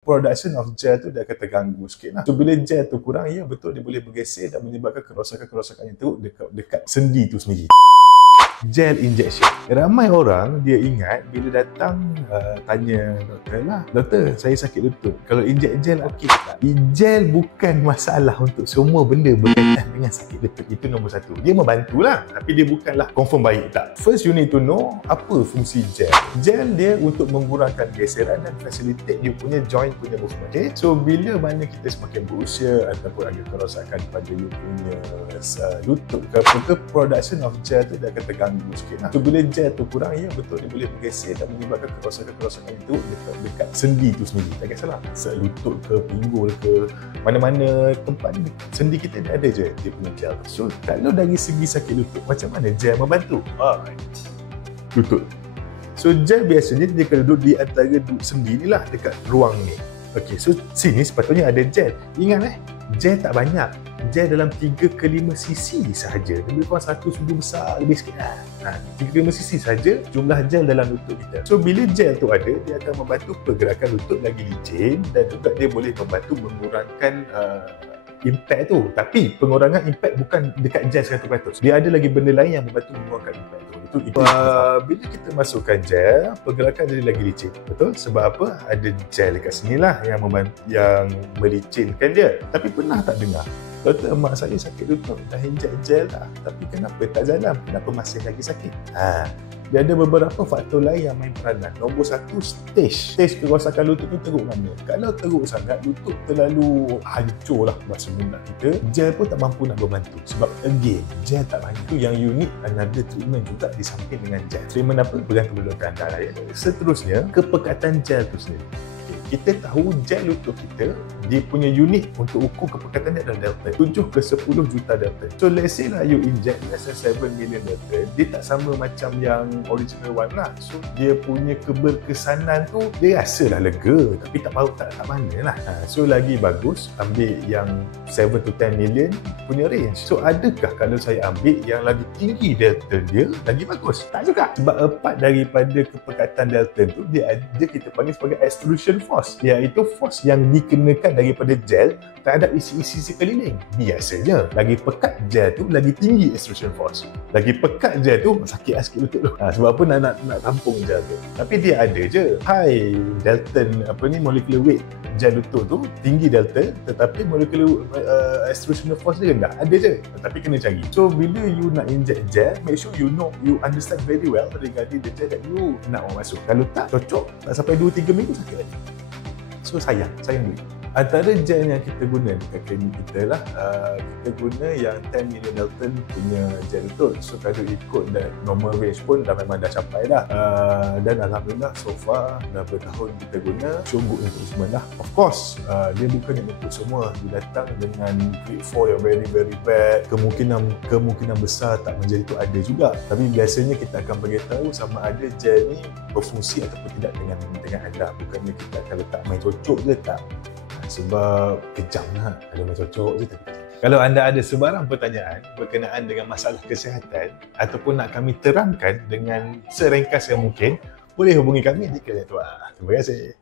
Production of gel tu dia akan terganggu sikit lah. So bila gel tu kurang, ya betul dia boleh bergeser dan menyebabkan kerosakan-kerosakan yang teruk dekat sendi tu sendiri. Gel injection. Ramai orang dia ingat bila datang tanya doktor lah, doktor saya sakit lutut, kalau inject gel okey tak? Gel bukan masalah untuk semua benda berkaitan dengan sakit lutut. Itu nombor satu. Dia membantulah, tapi dia bukanlah confirm baik tak. First you need to know apa fungsi gel. Gel dia untuk mengurangkan geseran dan facilitate dia punya joint punya movement. Okay? So bila mana kita semakin berusia ataupun ada kerosakan pada you punya lutut ke, production of gel tu dia akan terganggu sikit lah. So bila gel tu kurang, ya betul dia boleh bergeser dan menyebabkan kerosakan-kerosakan itu dekat sendi tu sendiri. Tak kisahlah lutut ke, pinggul ke, mana-mana tempat sendi kita dia ada je dia punya gel. So kalau dari segi sakit lutut, macam mana gel membantu? Lutut. So gel biasanya dia akan duduk di antara sendi ni lah, dekat ruang ni. Okay, so sini sepatutnya ada gel. Ingat gel tak banyak. Gel dalam 3 ke 5 cc sahaja. Lebih kurang satu sudu besar lebih sikit lah. 3 ke 5 cc sahaja jumlah gel dalam lutut kita. So bila gel tu ada, dia akan membantu pergerakan lutut lagi licin dan juga dia boleh membantu mengurangkan impact tu. Tapi pengurangan impact bukan dekat gel 100%. Dia ada lagi benda lain yang membantu mengurangkan impact tu. Bila kita masukkan gel, pergerakan jadi lagi licin. Betul? Sebab apa? Ada gel dekat sini lah yang melicinkan dia. Tapi pernah tak dengar, doktor, mak saya sakit lutut, dah inject gel lah, tapi kenapa tak jalan? Kenapa masih lagi sakit? Dia ada beberapa faktor lain yang main peranan. Nombor satu, stage kerosakan lutut tu teruk mana. Kalau teruk sangat, lutut terlalu hancur lah bahasa mudah kita, gel pun tak mampu nak membantu. Sebab again, gel tak banyak. Itu yang unik, another treatment juga di samping dengan gel. Treatment apa? Bergantung pada doktor anda lah ya. Seterusnya, kepekatan gel tu sendiri. Kita tahu gel lutut kita, dia punya unit untuk ukur kepekatan dia adalah Dalton. 7 ke 10 juta Dalton. So let's say lah you inject less than 7 million Dalton, dia tak sama macam yang original one lah. So dia punya keberkesanan tu, dia rasa lah lega, tapi tak tahu tak mana lah. So lagi bagus ambil yang 7 to 10 million punya range. So adakah kalau saya ambil yang lagi tinggi Dalton dia, lagi bagus? Tak juga. Sebab apart daripada kepekatan Dalton tu, dia ada kita panggil sebagai extrusion force, iaitu force yang dikenakan daripada gel terhadap isi-isi sekeliling. Biasanya lagi pekat gel tu, lagi tinggi extrusion force. Lagi pekat gel tu, sakit lah sikit lutut tu. Sebab apa nak tampung gel tu. Tapi dia ada je high Dalton molecular weight gel lutut tu, tinggi Dalton, tetapi molecular extrusion force dia rendah. Ada je, tapi kena cari. So bila you nak inject gel, make sure you understand very well regarding the gel that you nak masuk. Kalau tak cocok, tak sampai 2-3 minggu sakit lagi. So sayang duit. Antara gel yang kita guna dekat klinik kita lah, kita guna yang 10 million Dalton punya gel lutut. So kalau ikut that normal range pun dah memang dah capai dah. Dan alhamdulillah so far dah bertahun kita guna, sungguh untuk semua lah. Of course, dia bukan untuk semua. Dia datang dengan grade 4 yang very very bad, kemungkinan besar tak menjadi tu ada juga. Tapi biasanya kita akan beritahu sama ada gel ni berfungsi ataupun tidak dengan anda. Bukannya kita akan letak main cocok je, tak. Sebab kejam lah kalau main cocok je tapi kejam. Kalau anda ada sebarang pertanyaan berkenaan dengan masalah kesihatan ataupun nak kami terangkan dengan seringkas yang mungkin, boleh hubungi kami di Klinik Tua. Terima kasih.